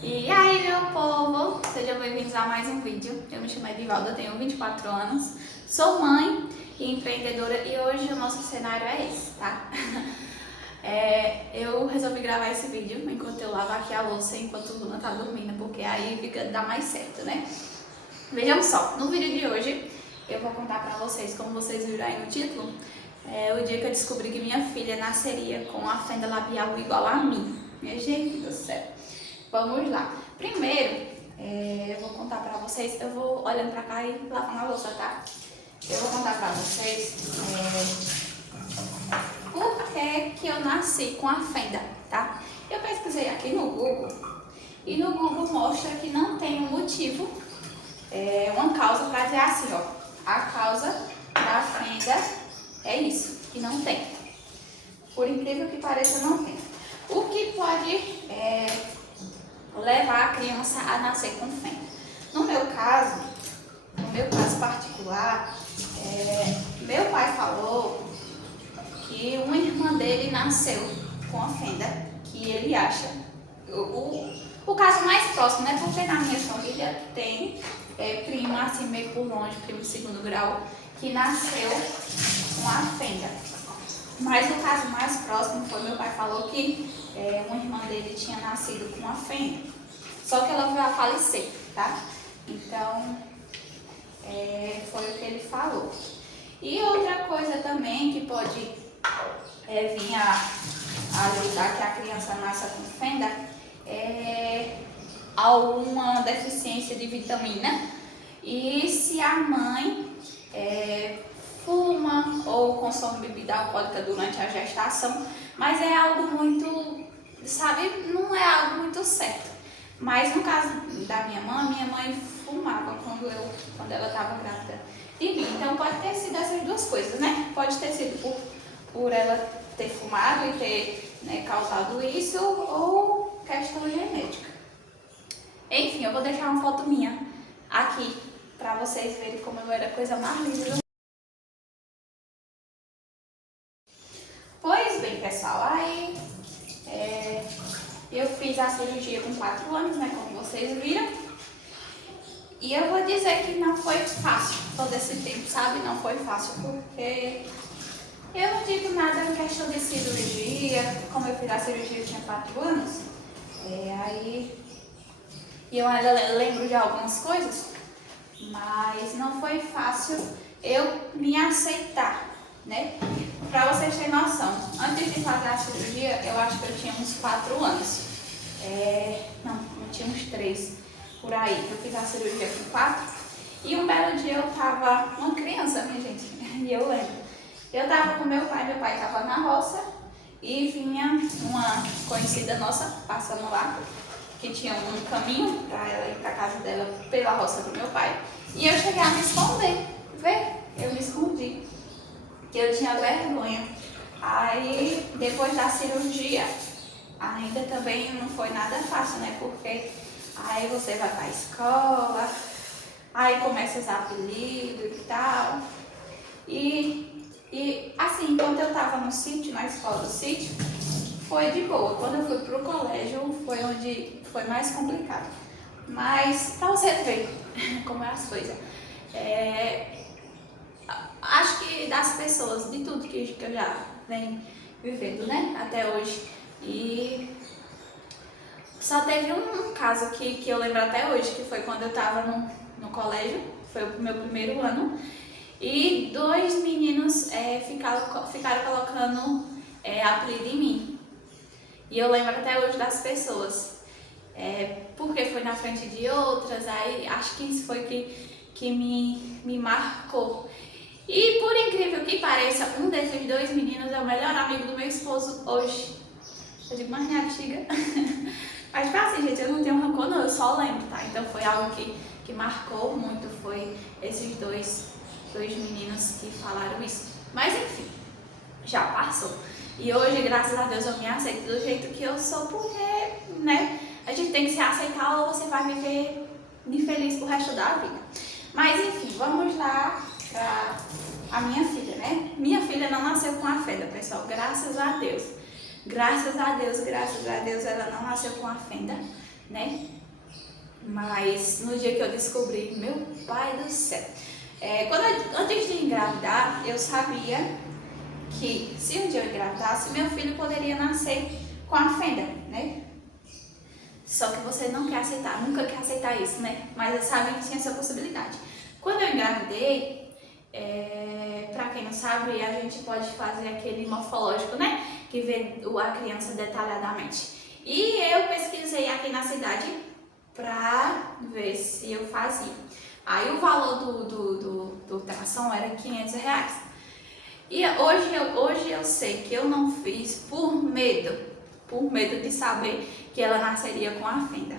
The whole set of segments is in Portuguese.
E aí, meu povo, sejam bem-vindos a mais um vídeo. Eu me chamo Edivalda, tenho 24 anos, sou mãe e empreendedora e hoje o nosso cenário é esse, tá? Eu resolvi gravar esse vídeo enquanto eu lavo aqui a louça, enquanto o Luna tá dormindo, porque aí dá mais certo, né? Vejam só, no vídeo de hoje eu vou contar pra vocês, como vocês viram aí no título, o dia que eu descobri que minha filha nasceria com a fenda labial igual a mim. Minha gente do céu. Vamos lá. Primeiro, eu vou contar pra vocês, eu vou olhando pra cá e lavando a louça, tá? Eu vou contar pra vocês por que eu nasci com a fenda, tá? Eu pesquisei aqui no Google e no Google mostra que não tem um motivo, uma causa pra dizer assim, ó, a causa da fenda é isso, que não tem. Por incrível que pareça, não tem. O que pode levar a criança a nascer com fenda? No meu caso particular, meu pai falou que uma irmã dele nasceu com a fenda, que ele acha, o caso mais próximo, né? Porque na minha família tem prima assim meio por longe, primo de segundo grau, que nasceu com a fenda. Mas o caso mais próximo foi meu pai falou que uma irmã dele tinha nascido com a fenda, só que ela veio a falecer, tá? Então, foi o que ele falou. E outra coisa também que pode vir a ajudar que a criança nasça com fenda é alguma deficiência de vitamina. E se a mãe fuma ou consome bebida alcoólica durante a gestação, mas é algo muito, sabe, não é algo muito certo. Mas no caso da minha mãe fumava quando ela estava grávida de mim. Então pode ter sido essas duas coisas, né? Pode ter sido por ela ter fumado e ter causado isso, ou questão genética. Enfim, eu vou deixar uma foto minha aqui para vocês verem como eu era coisa mais linda. Pois bem, pessoal, aí eu fiz a cirurgia com 4 anos, né, como vocês viram. E eu vou dizer que não foi fácil todo esse tempo, sabe? Não foi fácil porque eu não digo nada em questão de cirurgia. Como eu fiz a cirurgia eu tinha 4 anos, aí eu ainda lembro de algumas coisas, mas não foi fácil eu me aceitar, né? Pra vocês terem noção, antes de fazer a cirurgia, eu acho que eu tinha uns 4 anos. Não, eu tinha uns 3 por aí. Eu fiz a cirurgia com 4 e um belo dia eu tava, uma criança, minha gente, e eu lembro. Eu tava com meu pai tava na roça e vinha uma conhecida nossa passando lá, que tinha um caminho pra ela ir pra casa dela pela roça do meu pai. E eu cheguei a me esconder, eu me escondi, que eu tinha vergonha. Aí, depois da cirurgia, ainda também não foi nada fácil, né? Porque aí você vai pra escola, aí começa os apelidos e tal. E assim, enquanto eu tava no sítio, na escola do sítio, foi de boa. Quando eu fui pro colégio, foi onde foi mais complicado. Mas, pra você ver como é as coisas, acho que das pessoas, de tudo que eu já venho vivendo, né, até hoje. E só teve um caso que eu lembro até hoje, que foi quando eu tava no colégio, foi o meu primeiro ano, e 2 meninos ficaram colocando apelido em mim. E eu lembro até hoje das pessoas, porque foi na frente de outras, aí acho que isso foi que me marcou. E por incrível que pareça, um desses 2 meninos é o melhor amigo do meu esposo hoje. Eu digo, mas minha bexiga. Mas tipo assim, gente, eu não tenho rancor não, eu só lembro, tá? Então foi algo que marcou muito, foi esses dois meninos que falaram isso. Mas enfim, já passou. E hoje, graças a Deus, eu me aceito do jeito que eu sou, porque, né, a gente tem que se aceitar ou você vai viver infeliz pro resto da vida. Mas enfim, vamos lá pra a minha filha, né? Minha filha não nasceu com a fenda, pessoal, graças a Deus. Graças a Deus, ela não nasceu com a fenda. né? Mas no dia que eu descobri, meu pai do céu, antes de engravidar, eu sabia que se um dia eu engravidasse, meu filho poderia nascer com a fenda, né? Só que você não quer aceitar, nunca quer aceitar isso, né? Mas eu sabia que tinha essa possibilidade. Quando eu engravidei, pra quem não sabe, a gente pode fazer aquele morfológico, né? Que vê a criança detalhadamente. E eu pesquisei aqui na cidade pra ver se eu fazia. Aí o valor do ultrassom era R$500. E hoje eu sei que eu não fiz por medo de saber que ela nasceria com a fenda.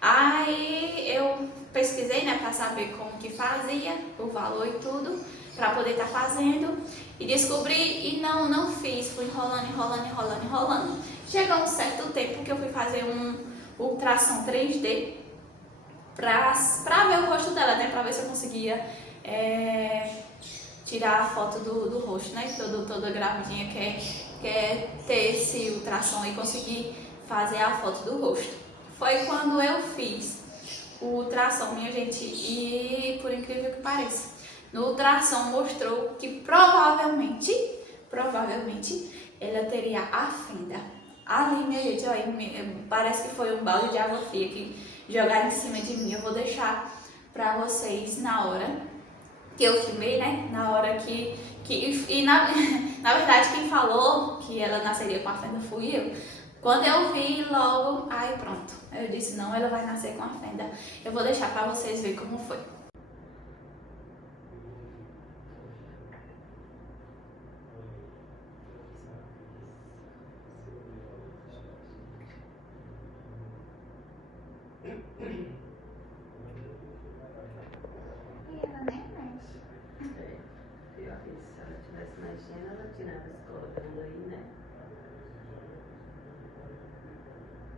Aí eu pesquisei, né, para saber como que fazia, o valor e tudo, para poder estar fazendo, e descobri e não fiz, fui enrolando. Chegou um certo tempo que eu fui fazer um ultrassom 3D pra ver o rosto dela, né, para ver se eu conseguia tirar a foto do rosto, né, toda gravidinha quer ter esse ultrassom e conseguir fazer a foto do rosto. Foi quando eu fiz o ultrassom, minha gente, e por incrível que pareça, no ultrassom mostrou que provavelmente ela teria a fenda. Ali, minha gente, olha, parece que foi um balde de água fria que jogaram em cima de mim. Eu vou deixar pra vocês na hora que eu filmei, né? Na hora na verdade, quem falou que ela nasceria com a fenda fui eu. Quando eu vi logo, aí pronto, eu disse, não, ela vai nascer com a fenda. Eu vou deixar pra vocês verem como foi. E ela nem mexe. Pior que se ela tivesse mexendo, ela tirava esse cordão aí, né?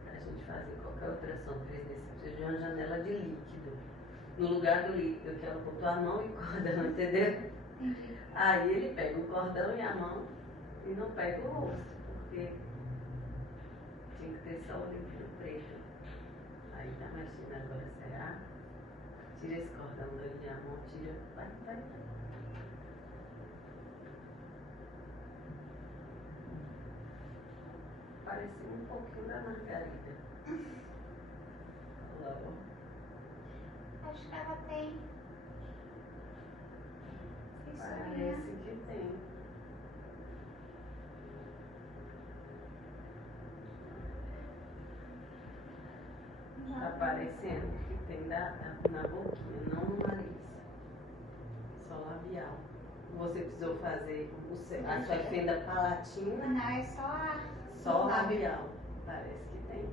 A gente fazia qualquer ultrassom 3D, precisa de uma janela de líquido. No lugar do líquido, que ela botou a mão e o cordão, entendeu? Aí ele pega o cordão e a mão e não pega o rosto, porque tinha que ter só o líquido preto. Aí tá mexendo agora, será? Tira esse cordão daí de a mão, tira, vai. Parecia um pouquinho da Margarida. Logo. Acho que ela tem. Parece que tem. Tá parecendo que tem na boquinha, não no nariz. Só labial. Você precisou fazer a sua fenda palatina? Não, é Só labial. Parece que tem.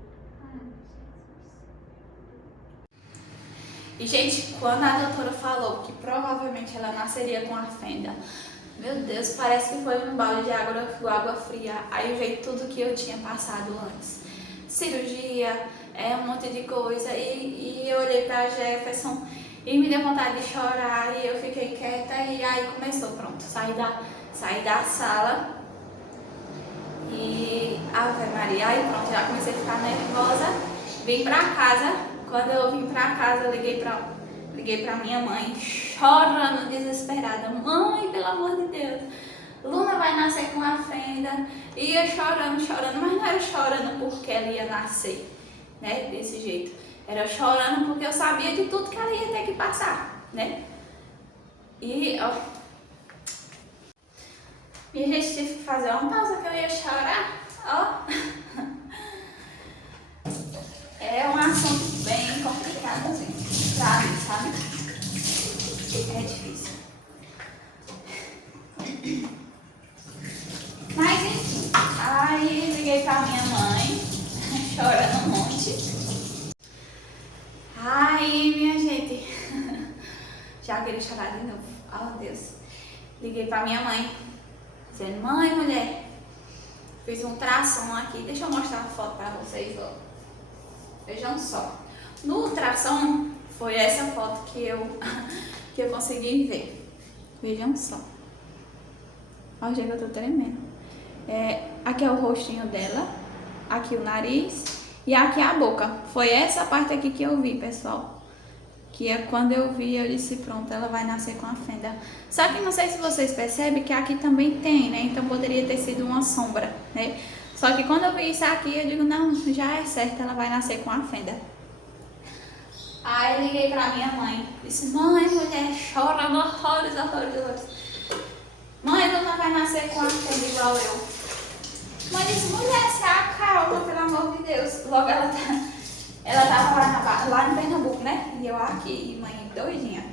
E, gente, quando a doutora falou que provavelmente ela nasceria com a fenda, meu Deus, parece que foi um balde de água fria. Aí veio tudo que eu tinha passado antes. Cirurgia, um monte de coisa. E eu olhei pra Jefferson e me deu vontade de chorar. E eu fiquei quieta e aí começou, pronto. Saí da sala e Ave Maria. Aí pronto, já comecei a ficar nervosa. Vim pra casa. Quando eu vim pra casa, eu liguei pra minha mãe, chorando, desesperada. Mãe, pelo amor de Deus, Luna vai nascer com a fenda. E ia chorando, mas não era chorando porque ela ia nascer, né, desse jeito. Era chorando porque eu sabia de tudo que ela ia ter que passar, né. E, ó, minha gente, tive que fazer uma pausa que eu ia chorar, ó. É um assunto bem complicado, assim, pra mim, sabe? É difícil. Mas enfim, aí liguei pra minha mãe, chorando um monte. Aí, minha gente, já queria chorar de novo, oh Deus. Liguei pra minha mãe, dizendo, mãe, mulher, fiz um ultrassom aqui, deixa eu mostrar uma foto pra vocês, ó. Vejam só, no ultrassom foi essa foto que eu consegui ver. Vejam só. Olha, que eu tô tremendo. Aqui é o rostinho dela, aqui o nariz e aqui a boca. Foi essa parte aqui que eu vi, pessoal. Que é quando eu vi, eu disse, pronto, ela vai nascer com a fenda. Só que não sei se vocês percebem que aqui também tem, né? Então poderia ter sido uma sombra, né? Só que quando eu vi isso aqui, eu digo, não, já é certo, ela vai nascer com a fenda. Aí eu liguei pra minha mãe, disse, mãe, mulher, chorando horrores, horrores, horrores. Mãe, Luna vai nascer com a fenda igual eu. Mãe disse, mulher, se acalma, pelo amor de Deus. Logo ela tava lá em Pernambuco, né? E eu aqui, mãe doidinha.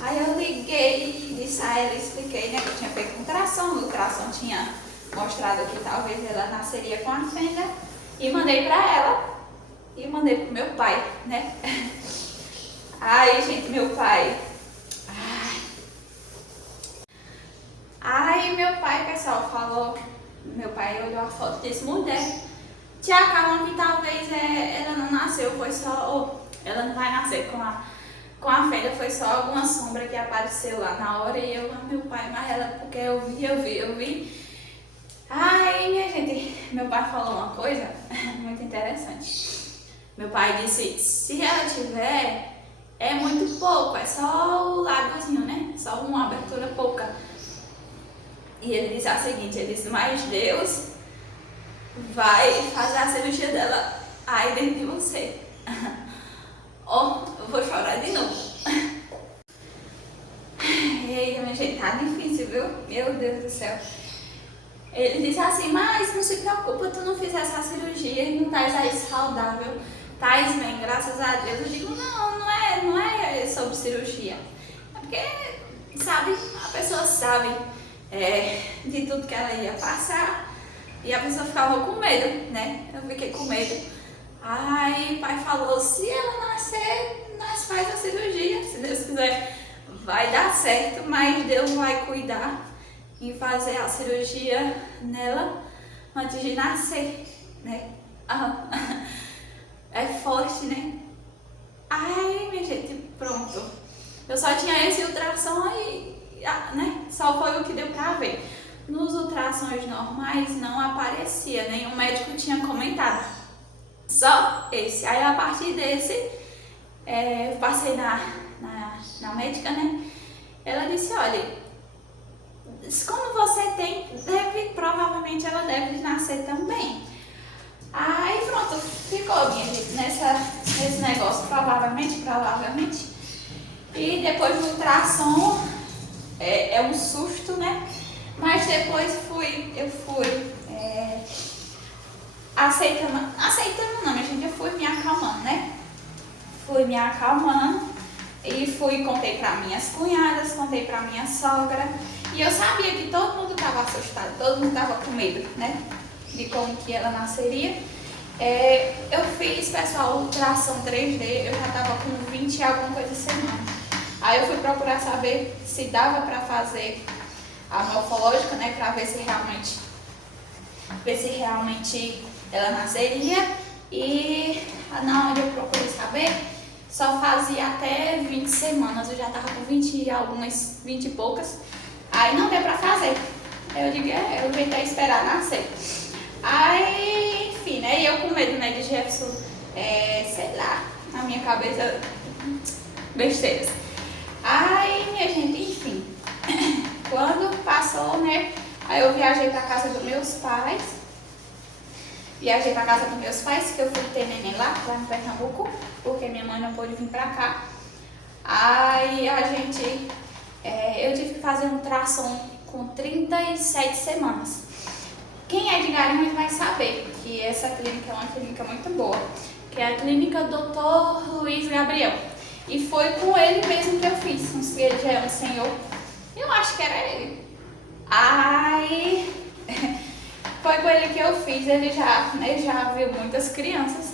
Aí eu liguei e disse a ela, expliquei, né, que eu tinha feito um ultrassom. O ultrassom tinha mostrado que talvez ela nasceria com a fenda. E mandei pra ela. E mandei pro meu pai, né? Aí, gente, meu pai... Aí meu pai, pessoal, falou... Meu pai olhou a foto e disse, mulher, te acalma que talvez ela não nasceu, foi só... Ou, ela não vai nascer com a fenda, foi só alguma sombra que apareceu lá na hora. E eu, meu pai, mas ela... Porque eu vi. Aí, minha gente, meu pai falou uma coisa muito interessante. Meu pai disse, se ela tiver, é muito pouco, é só o lábiozinho, né? Só uma abertura pouca. E ele disse o seguinte, ele disse, mas Deus vai fazer a cirurgia dela aí dentro de você. Ó, eu vou chorar de novo. Eita, minha gente, tá difícil, viu? Meu Deus do céu. Ele disse assim, mas não se preocupa, tu não fizesse a cirurgia e não estás aí saudável. Tais bem, graças a Deus. Eu digo, não é sobre cirurgia. É porque, sabe, a pessoa sabe de tudo que ela ia passar e a pessoa ficava com medo, né? Eu fiquei com medo. Aí o pai falou, se ela nascer, nós faz a cirurgia. Se Deus quiser, vai dar certo, mas Deus vai cuidar em fazer a cirurgia nela antes de nascer, né? É forte, né? Ai, minha gente, pronto. Eu só tinha esse ultrassom aí, né? Só foi o que deu pra ver. Nos ultrassons normais não aparecia, nenhum médico tinha comentado. Só esse. Aí a partir desse, eu passei na médica, né? Ela disse, olha, como você tem, provavelmente ela deve nascer também. Aí pronto, ficou, minha gente, nesse negócio, provavelmente. E depois do ultrassom, é um susto, né? Mas depois eu fui aceitando não, minha gente, eu fui me acalmando, né? Fui me acalmando e contei pra minhas cunhadas, contei pra minha sogra. E eu sabia que todo mundo estava assustado, todo mundo estava com medo, né? De como que ela nasceria. Eu fiz, pessoal, ultrassom 3D, eu já estava com 20 e alguma coisa semana. Aí eu fui procurar saber se dava para fazer a morfológica, né? Para ver se realmente ela nasceria. E na onde eu procurei saber, só fazia até 20 semanas. Eu já estava com 20 e poucas. Aí não deu pra fazer. Eu digo, eu tentei esperar nascer. Aí, enfim, né? E eu com medo, né, de Jefferson, sei lá, na minha cabeça, besteiras. Aí, minha gente, enfim, quando passou, né? Aí eu viajei pra casa dos meus pais. Que eu fui ter neném lá em Pernambuco, porque minha mãe não pôde vir pra cá. Aí eu tive que fazer um ultrassom com 37 semanas. Quem é de Garanhuns vai saber que essa clínica é uma clínica muito boa, que é a clínica Dr. Luiz Gabriel. E foi com ele mesmo que eu fiz, ele já é um senhor, eu acho que era ele. Aí foi com ele que eu fiz, ele já viu muitas crianças.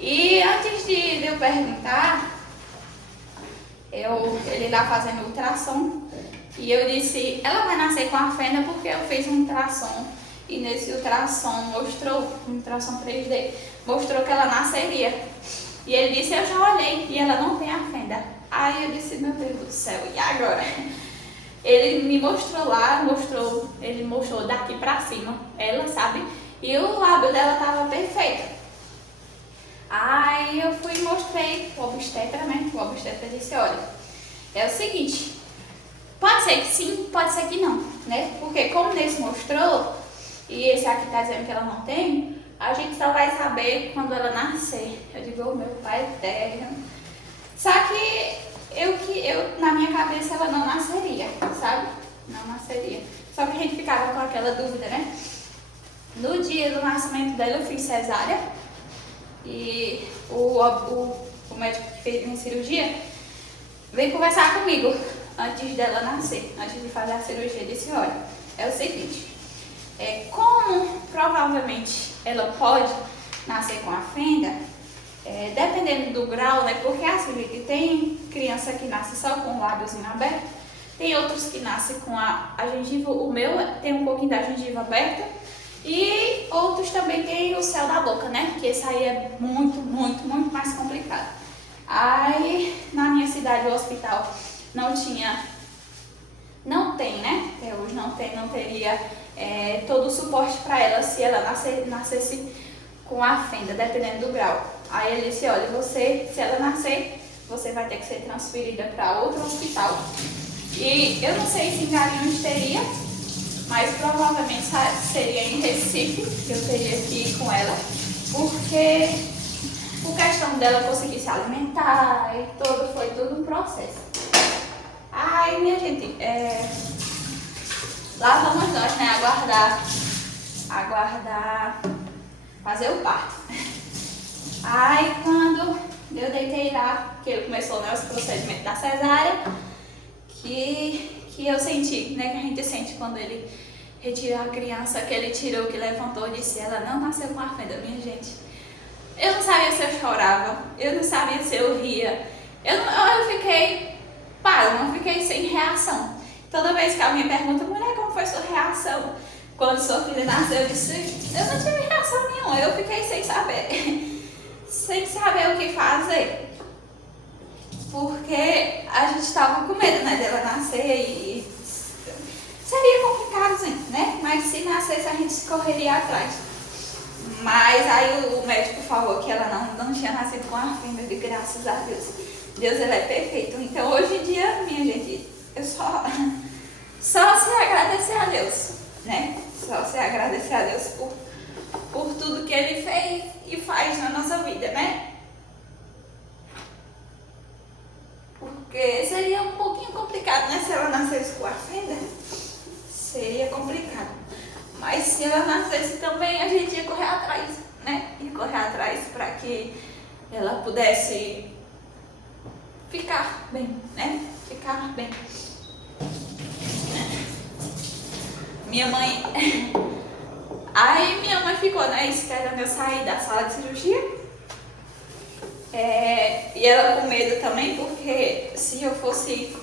E antes de eu perguntar, ele lá fazendo ultrassom, e eu disse, ela vai nascer com a fenda porque eu fiz um ultrassom. E nesse ultrassom um ultrassom 3D, mostrou que ela nasceria. E ele disse, eu já olhei e ela não tem a fenda. Aí eu disse, meu Deus do céu, e agora? Ele me mostrou lá, mostrou daqui pra cima, ela sabe, e o lábio dela tava perfeito. Aí eu fui e mostrei o obstetra, né? O obstetra disse, olha, é o seguinte, pode ser que sim, pode ser que não, né? Porque como nesse mostrou, e esse aqui tá dizendo que ela não tem, a gente só vai saber quando ela nascer. Eu digo, oh, meu pai eterno. Só que eu, na minha cabeça, ela não nasceria, sabe? Não nasceria. Só que a gente ficava com aquela dúvida, né? No dia do nascimento dela, eu fiz cesárea. E o médico que fez minha cirurgia veio conversar comigo antes dela nascer, antes de fazer a cirurgia. Disse, olha, é o seguinte, como provavelmente ela pode nascer com a fenda, dependendo do grau, né? Porque assim, tem criança que nasce só com o lábiozinho aberto, tem outros que nascem com a gengiva, o meu tem um pouquinho da gengiva aberta, e outros também tem o céu da boca, né? Que esse aí é muito, muito, muito mais complicado. Aí, na minha cidade, o hospital não tem, né? Até hoje não teria todo o suporte para ela se ela nascesse com a fenda, dependendo do grau. Aí ele disse, olha, se ela nascer, você vai ter que ser transferida para outro hospital. E eu não sei se em Garanhuns teria, mas provavelmente seria em Recife, que eu teria que ir com ela, porque por questão dela conseguir se alimentar e foi todo um processo. Aí, minha gente, lá vamos nós, né, aguardar fazer o parto. Aí, quando eu deitei lá, que ele começou, né, os procedimentos da cesárea, que eu senti, né, que a gente sente quando ele retirou a criança, que ele tirou, que levantou e disse, ela não nasceu com a fenda, minha gente. Eu não sabia se eu chorava, eu não sabia se eu ria, eu fiquei parada, eu fiquei sem reação. Toda vez que alguém pergunta, mulher, como foi sua reação? Quando sua filha nasceu, eu disse, eu não tive reação nenhuma, eu fiquei sem saber o que fazer. Porque a gente estava com medo, né, dela nascer e seria complicado, né? Mas se nascesse, a gente correria atrás. Mas aí o médico falou que ela não tinha nascido com a fenda, de graças a Deus. Deus, ele é perfeito. Então, hoje em dia, minha gente, eu só se agradecer a Deus, né? Só se agradecer a Deus por tudo que ele fez e faz na nossa vida, né? Porque seria um pouquinho complicado, né? Se ela nascesse com a fenda, seria complicado. Mas se ela nascesse também, a gente ia correr atrás, né? Ia correr atrás para que ela pudesse ficar bem, né? Ficar bem. Minha mãe... Aí minha mãe ficou, né, esperando eu sair da sala de cirurgia. E ela com medo também, porque se eu fosse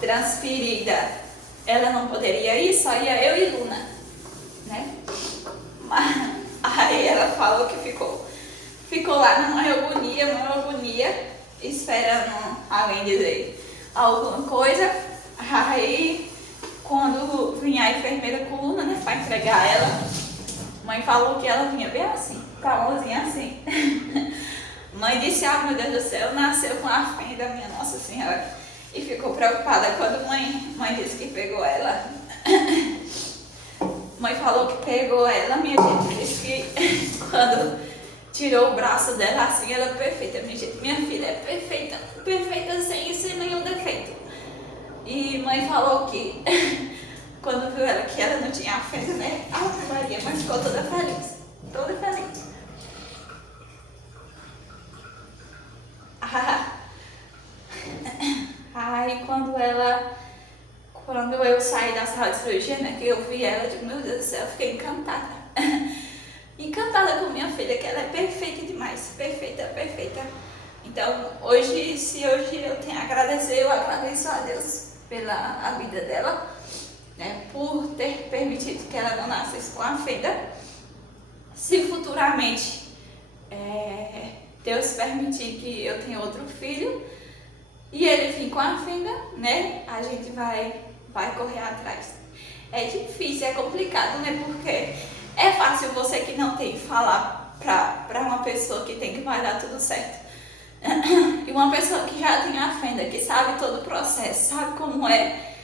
transferida, ela não poderia ir, só ia eu e Luna, né? Mas, aí ela falou que ficou lá na maior agonia, esperando alguém dizer alguma coisa. Aí, quando vinha a enfermeira com Luna, né, para entregar ela, a mãe falou que ela vinha bem assim, com a mãozinha assim. Mãe disse, meu Deus do céu, nasceu com a fenda, minha Nossa Senhora. E ficou preocupada quando mãe disse que pegou ela. Mãe falou que pegou ela, minha gente, disse que quando tirou o braço dela assim, ela é perfeita, minha gente. Minha filha é perfeita, perfeita sem nenhum defeito. E mãe falou que quando viu ela que ela não tinha a fenda, né? Ave Maria, mas ficou toda feliz, toda feliz. Aí quando eu saí da sala de cirurgia, né, que eu vi ela, eu digo, meu Deus do céu, eu fiquei encantada. Encantada com minha filha, que ela é perfeita demais, perfeita. Então, se hoje eu tenho a agradecer, eu agradeço a Deus pela vida dela, né, por ter permitido que ela não nascesse com a fenda. Se futuramente Deus permitir que eu tenha outro filho e ele vir com a fenda, né, a gente vai correr atrás. É difícil, é complicado, né, porque é fácil você que não tem falar pra uma pessoa que tem que vai dar tudo certo. E uma pessoa que já tem a fenda, que sabe todo o processo, sabe como é,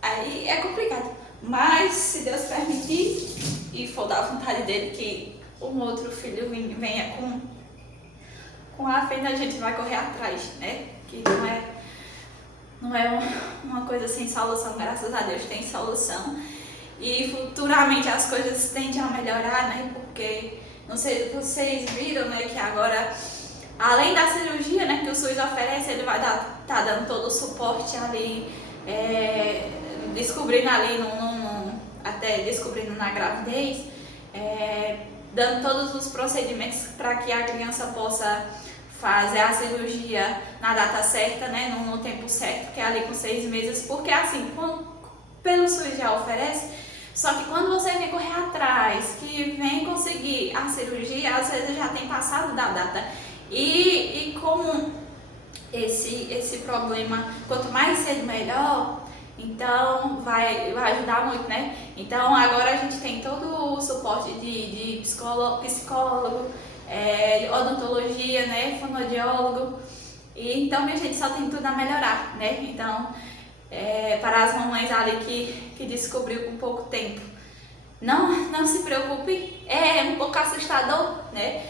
aí é complicado. Mas se Deus permitir e for da vontade dele que um outro filho venha com a fenda, a gente vai correr atrás, né? Que não é uma coisa sem solução, graças a Deus tem solução. E futuramente as coisas tendem a melhorar, né? Porque, não sei se vocês viram, né, que agora, além da cirurgia, né, que o SUS oferece, ele vai tá dando todo o suporte ali, descobrindo ali, até descobrindo na gravidez, dando todos os procedimentos para que a criança possa fazer a cirurgia na data certa, né, no tempo certo, que é ali com 6 meses, porque assim, pelo SUS já oferece, só que quando você vem correr atrás, que vem conseguir a cirurgia, às vezes já tem passado da data. E como esse problema, quanto mais cedo melhor, então vai ajudar muito, né? Então agora a gente tem todo o suporte de psicólogo, odontologia, né? Fonoaudiólogo. E então minha gente só tem tudo a melhorar, né? Então, para as mamães ali que descobriu com pouco tempo, não se preocupe, é um pouco assustador, né?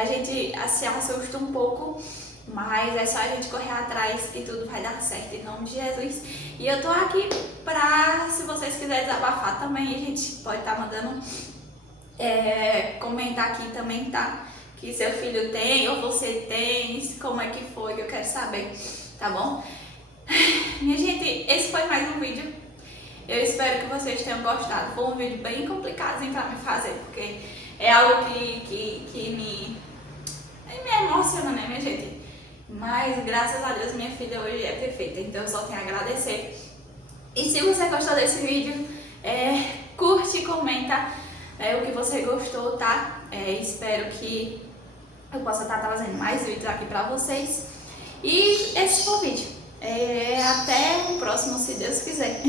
A gente se assusta um pouco, mas é só a gente correr atrás que tudo vai dar certo, em nome de Jesus. E eu tô aqui pra, se vocês quiserem desabafar também, a gente pode estar mandando comentar aqui também, tá? Que seu filho tem, ou você tem, como é que foi, que eu quero saber, tá bom? Minha gente, esse foi mais um vídeo. Eu espero que vocês tenham gostado. Foi um vídeo bem complicado pra me fazer, porque é algo que me emociona, né, minha gente? Mas graças a Deus minha filha hoje é perfeita, então eu só tenho a agradecer. E se você gostou desse vídeo, curte e comenta o que você gostou, tá? Espero que eu possa estar trazendo mais vídeos aqui pra vocês. E esse foi o vídeo. Até o próximo, se Deus quiser.